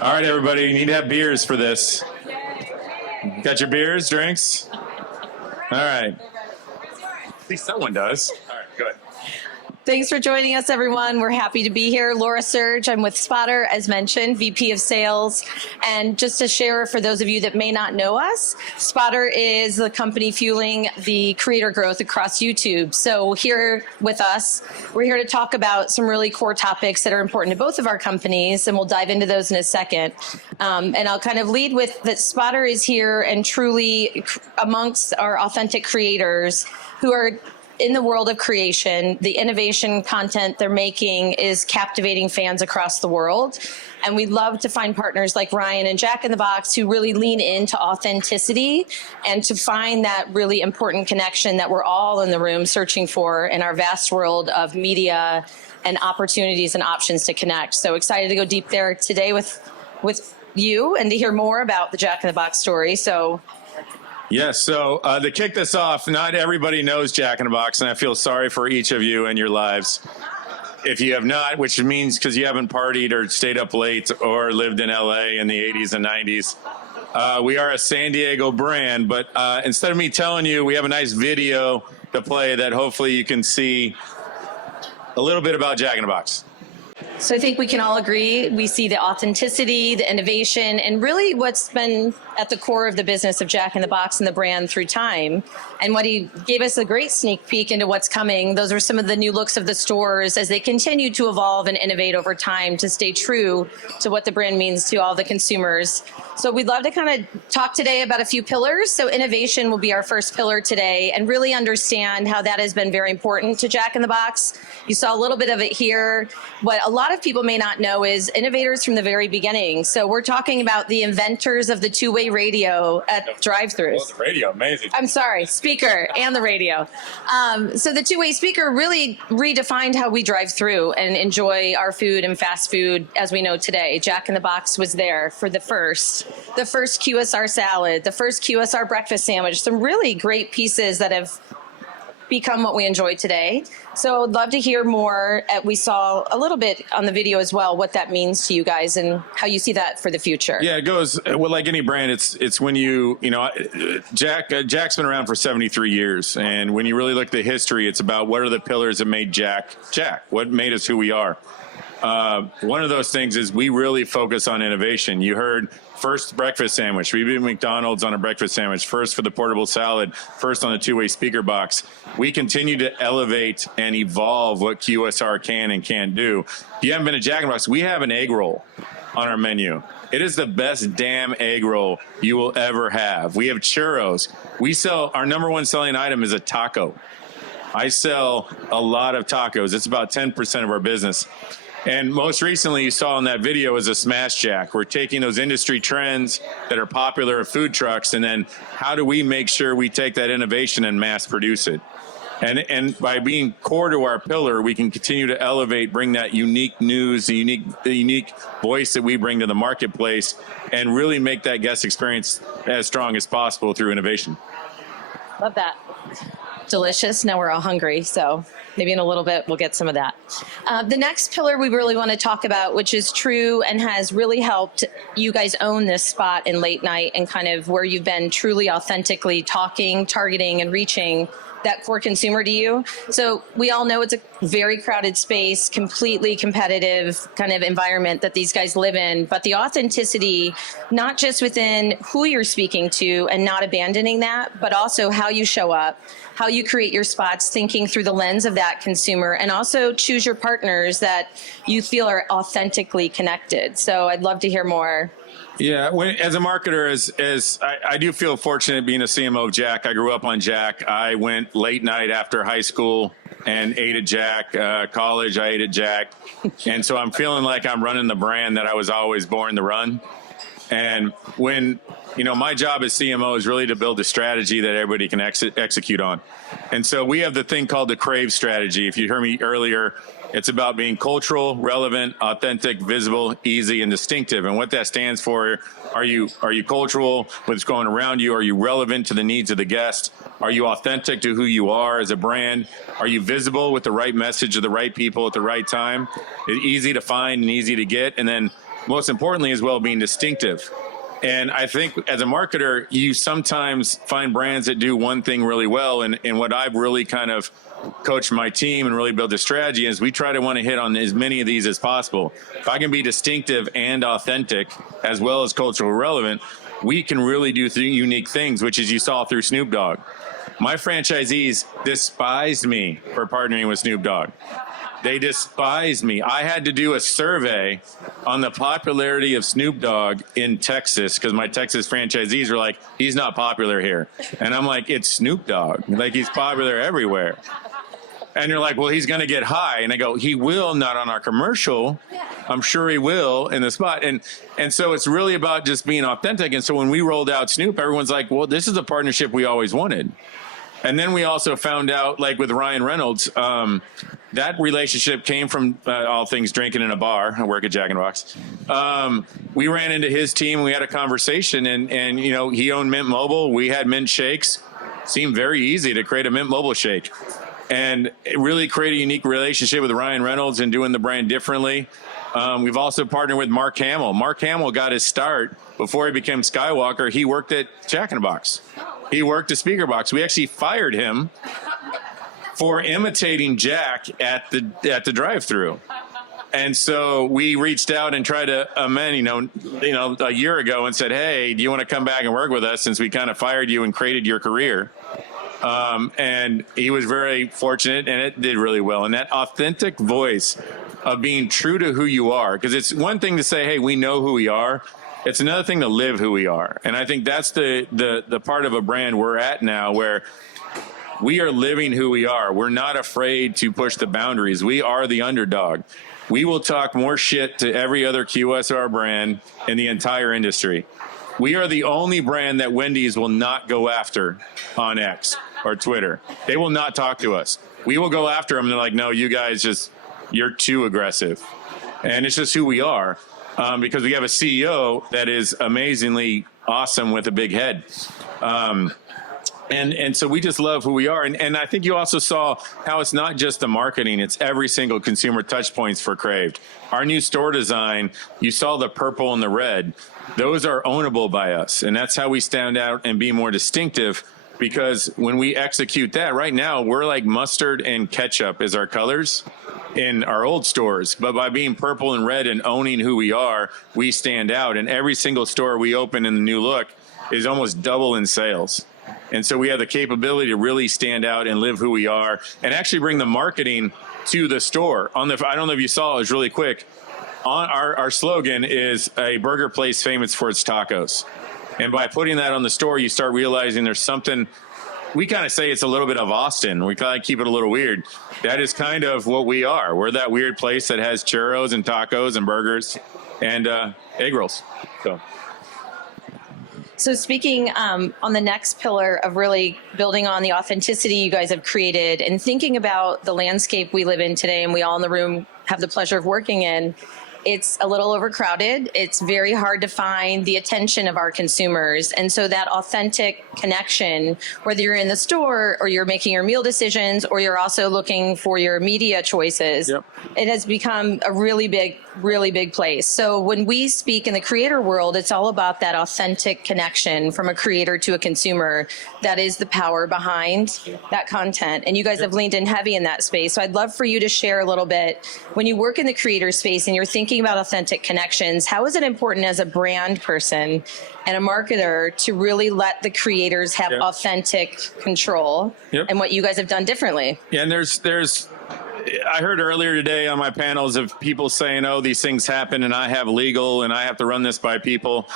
All right, everybody, you need to have beers for this. Got your beers, drinks? All right. At least someone does. All right, good. Thanks for joining us, everyone. We're happy to be here. Laura Serge, I'm with Spotter, as mentioned, VP of Sales. And just to share, for those of you that may not know us, Spotter is the company fueling the creator growth across YouTube. So here with us, we're here to talk about some really core topics that are important to both of our companies, and we'll dive into those in a second. And I'll kind of lead with that Spotter is here and truly amongst our authentic creators who are in the world of creation. The innovation content they're making is captivating fans across the world. And we love to find partners like Ryan and Jack in the Box who really lean into authenticity and to find that really important connection that we're all in the room searching for in our vast world of media and opportunities and options to connect. So excited to go deep there today with you and to hear more about the Jack in the Box story. So Yes, so to kick this off, not everybody knows Jack in the Box, and I feel sorry for each of you and your lives. If you have not, which means because you haven't partied or stayed up late or lived in LA in the 80s and 90s, we are a San Diego brand, but instead of me telling you, we have a nice video to play that hopefully you can see a little bit about Jack in the Box. So I think we can all agree, we see the authenticity, the innovation, and really what's been at the core of the business of Jack in the Box and the brand through time. And what he gave us a great sneak peek into what's coming. Those are some of the new looks of the stores as they continue to evolve and innovate over time to stay true to what the brand means to all the consumers. So we'd love to kind of talk today about a few pillars. So innovation will be our first pillar today and really understand how that has been very important to Jack in the Box. You saw a little bit of it here. What a lot of people may not know is innovators from the very beginning. So we're talking about the inventors of the two-way radio at drive-thrus. Oh, the radio, amazing. I'm sorry, speaker and the radio. So the two-way speaker really redefined how we drive through and enjoy our food and fast food as we know today. Jack in the Box was there for the first QSR salad, the first QSR breakfast sandwich, some really great pieces that have become what we enjoy today. So I'd love to hear more. We saw a little bit on the video as well, what that means to you guys and how you see that for the future. Yeah, it goes, well, like any brand, it's when Jack's been around for 73 years. And when you really look at the history, it's about what are the pillars that made Jack, what made us who we are. One of those things is we really focus on innovation. You heard first breakfast sandwich. We beat McDonald's on a breakfast sandwich. First for the portable salad. First on the two-way speaker box. We continue to elevate and evolve what QSR can and can't do. If you haven't been to Jack in the Box, we have an egg roll on our menu. It is the best damn egg roll you will ever have. We have churros. We sell, our number one selling item is a taco. I sell a lot of tacos. It's about 10% of our business. And most recently, you saw in that video is a Smash Jack. We're taking those industry trends that are popular of food trucks, and then how do we make sure we take that innovation and mass produce it? And by being core to our pillar, we can continue to elevate, bring that unique news, the unique voice that we bring to the marketplace, and really make that guest experience as strong as possible through innovation. Love that. Delicious. Now we're all hungry, so maybe in a little bit we'll get some of that. The next pillar we really want to talk about, which is true and has really helped you guys own this spot in late night and kind of where you've been truly authentically talking, targeting, and reaching that core consumer to you. So we all know it's a very crowded space, completely competitive kind of environment that these guys live in, but the authenticity, not just within who you're speaking to and not abandoning that, but also how you show up, how you create your spots, thinking through the lens of that consumer, and also choose your partners that you feel are authentically connected. So I'd love to hear more. Yeah, as a marketer, I do feel fortunate being a CMO of Jack. I grew up on Jack. I went late night after high school and ate at Jack. College, I ate at Jack. And so I'm feeling like I'm running the brand that I was always born to run. And when, my job as CMO is really to build a strategy that everybody can execute on. And so we have the thing called the CRAVE strategy. If you heard me earlier, it's about being cultural, relevant, authentic, visible, easy, and distinctive. And what that stands for, are you cultural, what's going around you? Are you relevant to the needs of the guest? Are you authentic to who you are as a brand? Are you visible with the right message to the right people at the right time? It's easy to find and easy to get. And then most importantly as well, being distinctive. And I think as a marketer, you sometimes find brands that do one thing really well. And what I've really kind of coached my team and really built a strategy is we try to want to hit on as many of these as possible. If I can be distinctive and authentic as well as cultural relevant, we can really do unique things, which is you saw through Snoop Dogg. My franchisees despised me for partnering with Snoop Dogg. They despised me. I had to do a survey on the popularity of Snoop Dogg in Texas because my Texas franchisees were like, he's not popular here. And I'm like, it's Snoop Dogg. Like, he's popular everywhere. And you're like, well, he's going to get high. And I go, he will, not on our commercial. I'm sure he will in the spot. And so it's really about just being authentic. And so when we rolled out Snoop, everyone's like, well, this is a partnership we always wanted. And then we also found out, like with Ryan Reynolds, that relationship came from all things drinking in a bar. I work at Jack in the Box. We ran into his team. We had a conversation, and you know, he owned Mint Mobile. We had Mint Shakes. Seemed very easy to create a Mint Mobile shake, and it really create a unique relationship with Ryan Reynolds and doing the brand differently. We've also partnered with Mark Hamill. Mark Hamill got his start before he became Skywalker. He worked at Jack in the Box. He worked at Speaker Box. We actually fired him for imitating Jack at the drive-through. And so we reached out and tried to amend, you know, a year ago and said, hey, do you want to come back and work with us since we kind of fired you and created your career? And he was very fortunate, and it did really well. And that authentic voice of being true to who you are, because it's one thing to say, hey, we know who we are. It's another thing to live who we are. And I think that's the part of a brand we're at now, where we are living who we are. We're not afraid to push the boundaries. We are the underdog. We will talk more shit to every other QSR brand in the entire industry. We are the only brand that Wendy's will not go after on X or Twitter. They will not talk to us. We will go after them, and they're like, no, you guys you're too aggressive. And it's just who we are. Because we have a CEO that is amazingly awesome with a big head. And so we just love who we are. And I think you also saw how it's not just the marketing, it's every single consumer touch points for Craved. Our new store design, you saw the purple and the red. Those are ownable by us. And that's how we stand out and be more distinctive, because when we execute that, right now, we're like mustard and ketchup as our colors in our old stores. But by being purple and red and owning who we are, we stand out. And every single store we open in the new look is almost double in sales. And so we have the capability to really stand out and live who we are and actually bring the marketing to the store. I don't know if you saw, it was really quick. On our slogan is a burger place famous for its tacos. And by putting that on the store, you start realizing there's something. We kind of say it's a little bit of Austin. We kind of keep it a little weird. That is kind of what we are. We're that weird place that has churros and tacos and burgers and egg rolls. So speaking on the next pillar of really building on the authenticity you guys have created and thinking about the landscape we live in today and we all in the room have the pleasure of working in, it's a little overcrowded. It's very hard to find the attention of our consumers. And so that authentic connection, whether you're in the store or you're making your meal decisions or you're also looking for your media choices, yep, it has become a really big place. So when we speak in the creator world, it's all about that authentic connection from a creator to a consumer. That is the power behind that content. And you guys have leaned in heavy in that space. So I'd love for you to share a little bit, when you work in the creator space and you're thinking about authentic connections, how is it important as a brand person and a marketer to really let the creators have authentic control and what you guys have done differently? Yeah, and I heard earlier today on my panels of people saying, oh, these things happen and I have legal and I have to run this by people.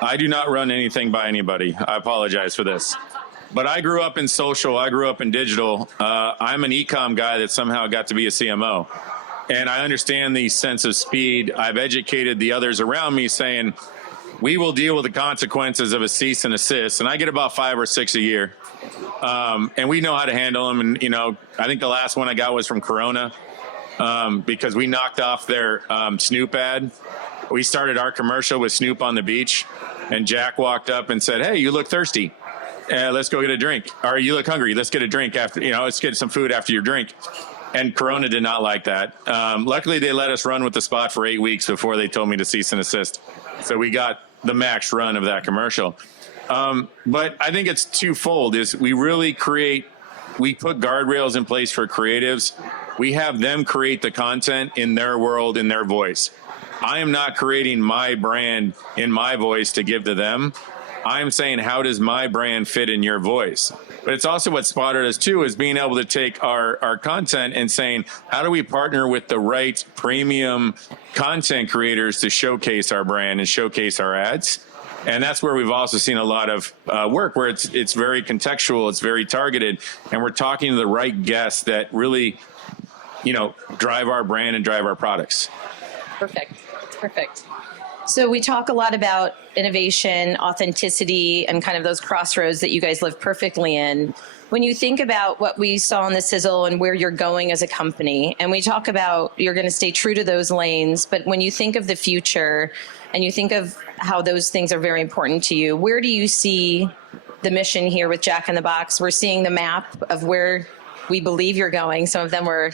I do not run anything by anybody. I apologize for this. But I grew up in social. I grew up in digital. I'm an e-com guy that somehow got to be a CMO. And I understand the sense of speed. I've educated the others around me saying, we will deal with the consequences of a cease and desist. And I get about 5 or 6 a year. And we know how to handle them. And, you know, I think the last one I got was from Corona because we knocked off their Snoop ad. We started our commercial with Snoop on the beach. And Jack walked up and said, hey, you look thirsty. Let's go get a drink. Or you look hungry. Let's get a drink after, let's get some food after your drink. And Corona did not like that. Luckily, they let us run with the spot for 8 weeks before they told me to cease and desist. So we got the max run of that commercial. But I think it's twofold. Is we put guardrails in place for creatives. We have them create the content in their world, in their voice. I am not creating my brand in my voice to give to them. I'm saying, how does my brand fit in your voice? But it's also what Spotter does too, is being able to take our content and saying, how do we partner with the right premium content creators to showcase our brand and showcase our ads? And that's where we've also seen a lot of work where it's very contextual, it's very targeted, and we're talking to the right guests that really, drive our brand and drive our products. Perfect. So we talk a lot about innovation, authenticity, and kind of those crossroads that you guys live perfectly in. When you think about what we saw in the sizzle and where you're going as a company, and we talk about you're going to stay true to those lanes, but when you think of the future and you think of how those things are very important to you, where do you see the mission here with Jack in the Box? We're seeing the map of where we believe you're going. Some of them were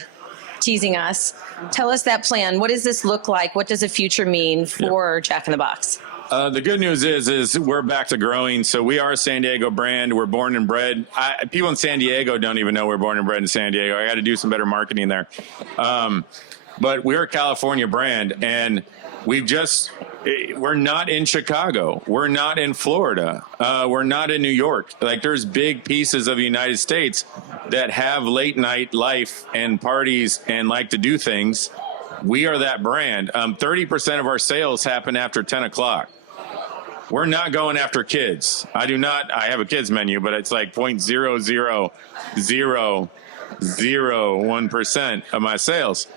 teasing us. Tell us that plan. What does this look like? What does the future mean for Jack in the Box? The good news is we're back to growing. So we are a San Diego brand. We're born and bred. People in San Diego don't even know we're born and bred in San Diego. I got to do some better marketing there. But we're a California brand, and we're not in Chicago. We're not in Florida. We're not in New York. Like, there's big pieces of the United States that have late night life and parties and like to do things. We are that brand. 30% of our sales happen after 10 o'clock. We're not going after kids. I have a kids menu, but it's like 0.00001% of my sales.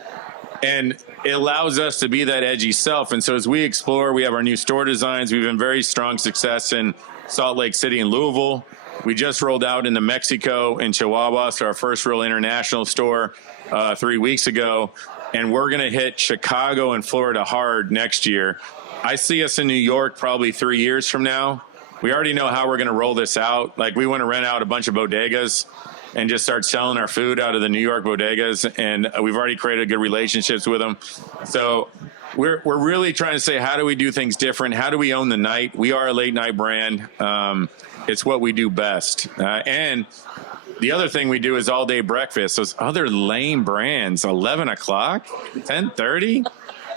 And it allows us to be that edgy self. And so as we explore, we have our new store designs. We've been very strong success in Salt Lake City and Louisville. We just rolled out into Mexico and Chihuahua, so our first real international store 3 weeks ago. And we're going to hit Chicago and Florida hard next year. I see us in New York probably 3 years from now. We already know how we're going to roll this out. Like, we want to rent out a bunch of bodegas and just start selling our food out of the New York bodegas. And we've already created good relationships with them. So we're really trying to say, how do we do things different? How do we own the night? We are a late night brand. It's what we do best. And the other thing we do is all day breakfast. Those other lame brands, 11 o'clock, 10:30.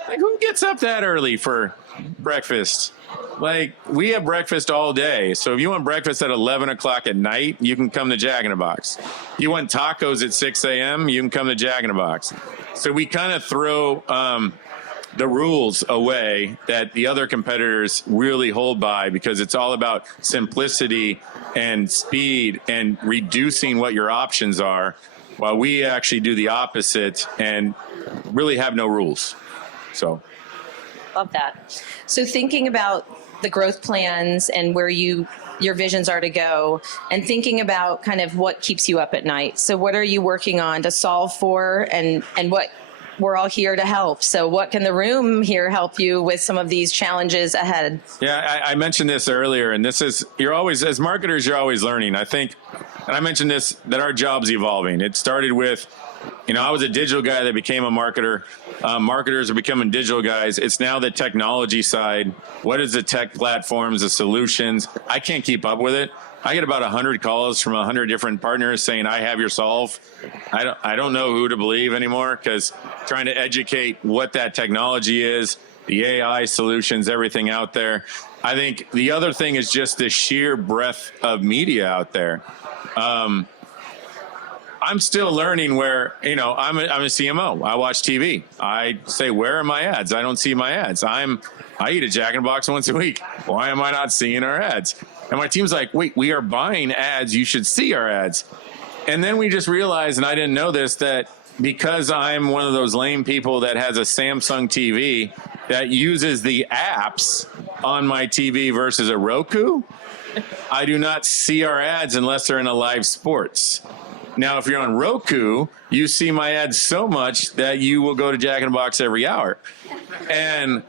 Like, who gets up that early for breakfast? Like, we have breakfast all day. So if you want breakfast at 11 o'clock at night, you can come to Jack in the Box. You want tacos at 6 a.m., you can come to Jack in the Box. So we kind of throw the rules away that the other competitors really hold by, because it's all about simplicity and speed and reducing what your options are, while we actually do the opposite and really have no rules. So love that. So thinking about the growth plans and where your visions are to go, and thinking about kind of what keeps you up at night. So what are you working on to solve for, and what we're all here to help. So what can the room here help you with some of these challenges ahead? Yeah, I mentioned this earlier, and you're always, as marketers, you're always learning. I think, and I mentioned this, that our job's evolving. It started with, I was a digital guy that became a marketer. Marketers are becoming digital guys. It's now the technology side. What is the tech platforms, the solutions? I can't keep up with it. I get about 100 calls from 100 different partners saying, I have your solve. I don't know who to believe anymore, because trying to educate what that technology is, the AI solutions, everything out there. I think the other thing is just the sheer breadth of media out there. I'm still learning where, I'm a CMO. I watch TV. I say, where are my ads? I don't see my ads. I eat a Jack in the Box once a week. Why am I not seeing our ads? And my team's like, wait, we are buying ads. You should see our ads. And then we just realized, and I didn't know this, that because I'm one of those lame people that has a Samsung TV that uses the apps on my TV versus a Roku, I do not see our ads unless they're in a live sports. Now, if you're on Roku, you see my ads so much that you will go to Jack in the Box every hour. And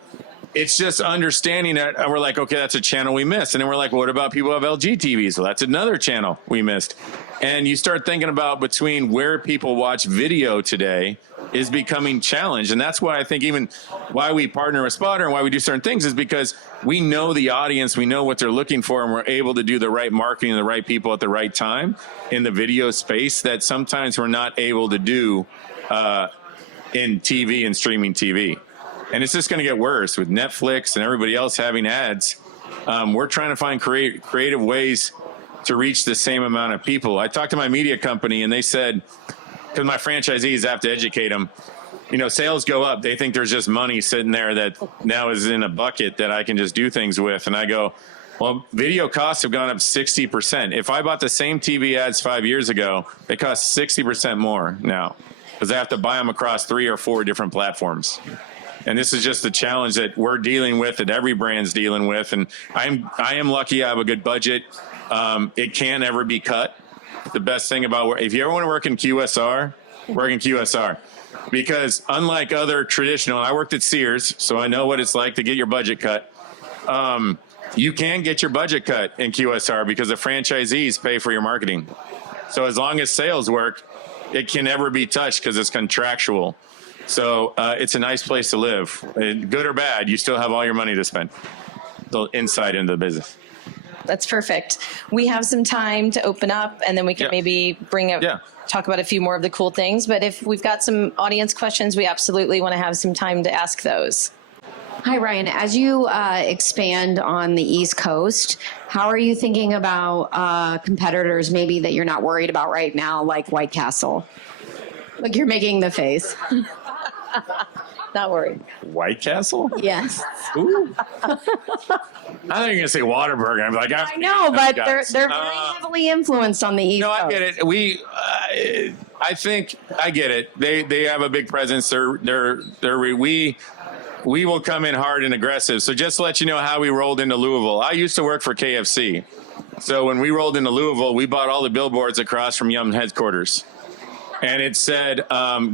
it's just understanding that, and we're like, okay, that's a channel we missed. And then we're like, what about people who have LG TVs? Well, that's another channel we missed. And you start thinking about between where people watch video today is becoming challenged. And that's why I think even why we partner with Spotter and why we do certain things is because we know the audience, we know what they're looking for, and we're able to do the right marketing and the right people at the right time in the video space that sometimes we're not able to do in TV and streaming TV. And it's just going to get worse with Netflix and everybody else having ads. We're trying to find creative ways to reach the same amount of people. I talked to my media company and they said, because my franchisees have to educate them, you know, sales go up. They think there's just money sitting there that now is in a bucket that I can just do things with. And I go, well, video costs have gone up 60%. If I bought the same TV ads 5 years ago, they cost 60% more now because I have to buy them across 3 or 4 different platforms. And this is just the challenge that we're dealing with, that every brand's dealing with. And I am lucky I have a good budget. It can't ever be cut. The best thing about, if you ever want to work in QSR, work in QSR. Because unlike other traditional, I worked at Sears, so I know what it's like to get your budget cut. You can get your budget cut in QSR because the franchisees pay for your marketing. So as long as sales work, it can never be touched because it's contractual. So it's a nice place to live. Good or bad, you still have all your money to spend. The insight into the business. That's perfect. We have some time to open up, and then we can maybe talk about a few more of the cool things. But if we've got some audience questions, we absolutely want to have some time to ask those. Hi, Ryan. As you expand on the East Coast, how are you thinking about competitors maybe that you're not worried about right now, like White Castle? Like you're making the face. Not worried. White Castle? Yes. Ooh. I thought you were going to say Whataburger. I'm like, I know, but they're very heavily influenced on the East Coast. No, I get it. I think I get it. They have a big presence. We will come in hard and aggressive. So just to let you know how we rolled into Louisville. I used to work for KFC. So when we rolled into Louisville, we bought all the billboards across from Yum headquarters. And it said,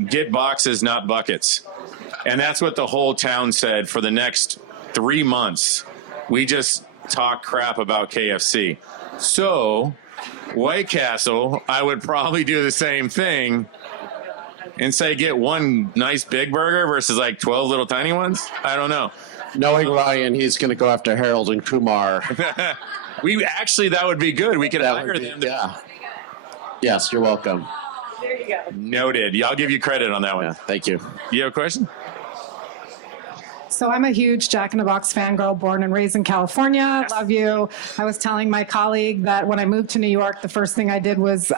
get boxes, not buckets. And that's what the whole town said for the next 3 months. We just talk crap about KFC. So White Castle, I would probably do the same thing and say, get one nice big burger versus like 12 little tiny ones. I don't know. Knowing Ryan, he's going to go after Harold and Kumar. That would be good. We could hire them. Yeah. Yes, you're welcome. There you go. Noted. I'll give you credit on that one. Yeah, thank you. You have a question? So I'm a huge Jack in the Box fangirl, born and raised in California. Love you. I was telling my colleague that when I moved to New York, the first thing I did was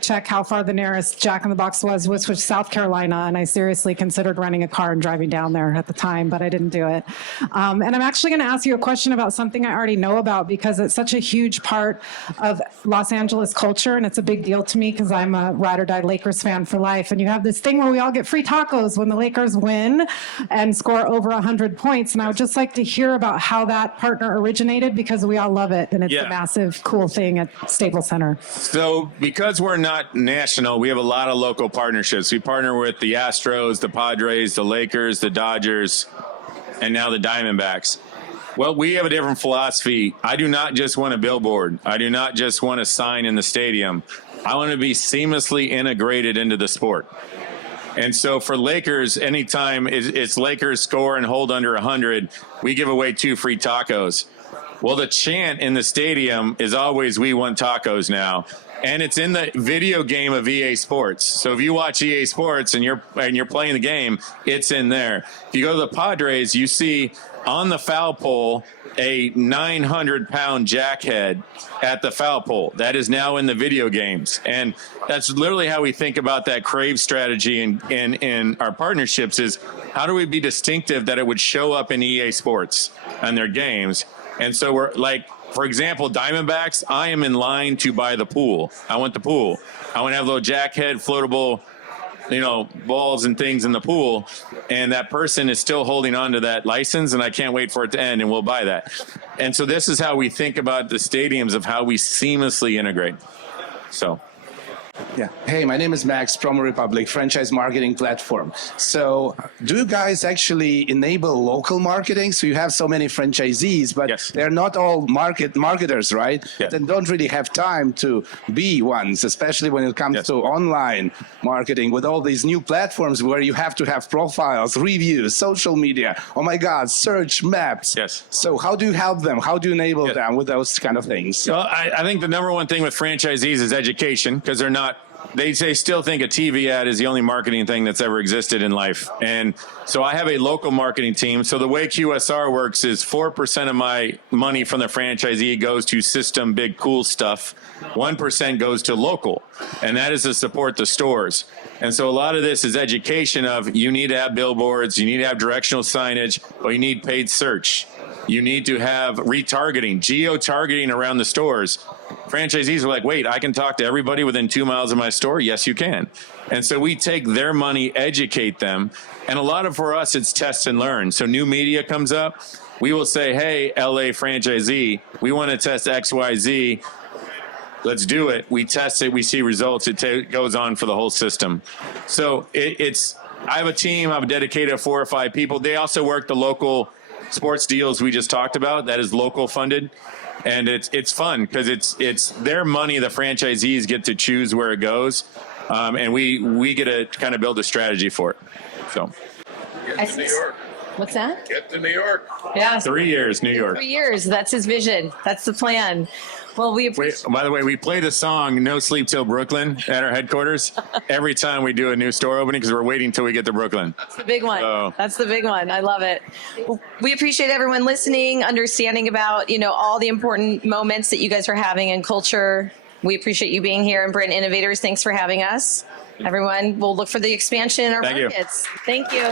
check how far the nearest Jack in the Box was, which was South Carolina. And I seriously considered renting a car and driving down there at the time, but I didn't do it. And I'm actually going to ask you a question about something I already know about because it's such a huge part of Los Angeles culture. And it's a big deal to me because I'm a ride or die Lakers fan for life. And you have this thing where we all get free tacos when the Lakers win and score over 100 points. And I would just like to hear about how that partner originated because we all love it. And it's a massive, cool thing at Staples Center. So because we're not national, we have a lot of local partnerships. We partner with the Astros, the Padres, the Lakers, the Dodgers, and now the Diamondbacks. Well, we have a different philosophy. I do not just want a billboard. I do not just want a sign in the stadium. I want to be seamlessly integrated into the sport. And so for Lakers, anytime it's Lakers score and hold under 100, we give away 2 free tacos. Well, the chant in the stadium is always, we want tacos now. And it's in the video game of EA Sports. So if you watch EA Sports and you're playing the game, it's in there. If you go to the Padres, you see on the foul pole a 900-pound jackhead at the foul pole. That is now in the video games. And that's literally how we think about that crave strategy in our partnerships is how do we be distinctive that it would show up in EA Sports and their games. And so we're like, for example, Diamondbacks, I am in line to buy the pool. I want the pool. I want to have little jackhead floatable balls and things in the pool, and that person is still holding on to that license, and I can't wait for it to end, and we'll buy that. And so this is how we think about the stadiums of how we seamlessly integrate. So Yeah. Hey, my name is Max, Promo Republic, franchise marketing platform. So do you guys actually enable local marketing? So you have so many franchisees, but Yes. they're not all marketers, right? Yeah. Then don't really have time to be ones, especially when it comes Yes. to online marketing with all these new platforms where you have to have profiles, reviews, social media. Oh my God, search, maps. Yes. So how do you help them? How do you enable Yeah. them with those kind of things? Well, I think the number one thing with franchisees is education, because they're not. They still think a TV ad is the only marketing thing that's ever existed in life. And so I have a local marketing team. So the way QSR works is 4% of my money from the franchisee goes to system, big, cool stuff. 1% goes to local, and that is to support the stores. And so a lot of this is education of you need to have billboards, you need to have directional signage, or you need paid search. You need to have retargeting, geo-targeting around the stores. Franchisees are like, wait, I can talk to everybody within 2 miles of my store? Yes, you can. And so we take their money, educate them. And a lot of, for us, it's test and learn. So new media comes up. We will say, hey, LA franchisee, we want to test XYZ. Let's do it. We test it. We see results. It goes on for the whole system. So I have a team. I have dedicated 4 or 5 people. They also work the local sports deals we just talked about. That is local funded. And it's fun because it's their money. The franchisees get to choose where it goes. And we get to kind of build a strategy for it. So Get to New York. What's that? Get to New York. Yeah. 3 years, New York. 3 years. That's his vision. That's the plan. Well, we appreciate. By the way, we play the song "No Sleep Till Brooklyn" at our headquarters every time we do a new store opening because we're waiting till we get to Brooklyn. That's the big one. So- That's the big one. I love it. Well, we appreciate everyone listening, understanding about all the important moments that you guys are having in culture. We appreciate you being here, and Brand Innovators, thanks for having us. Everyone, we'll look for the expansion in our Thank you. markets. Thank you.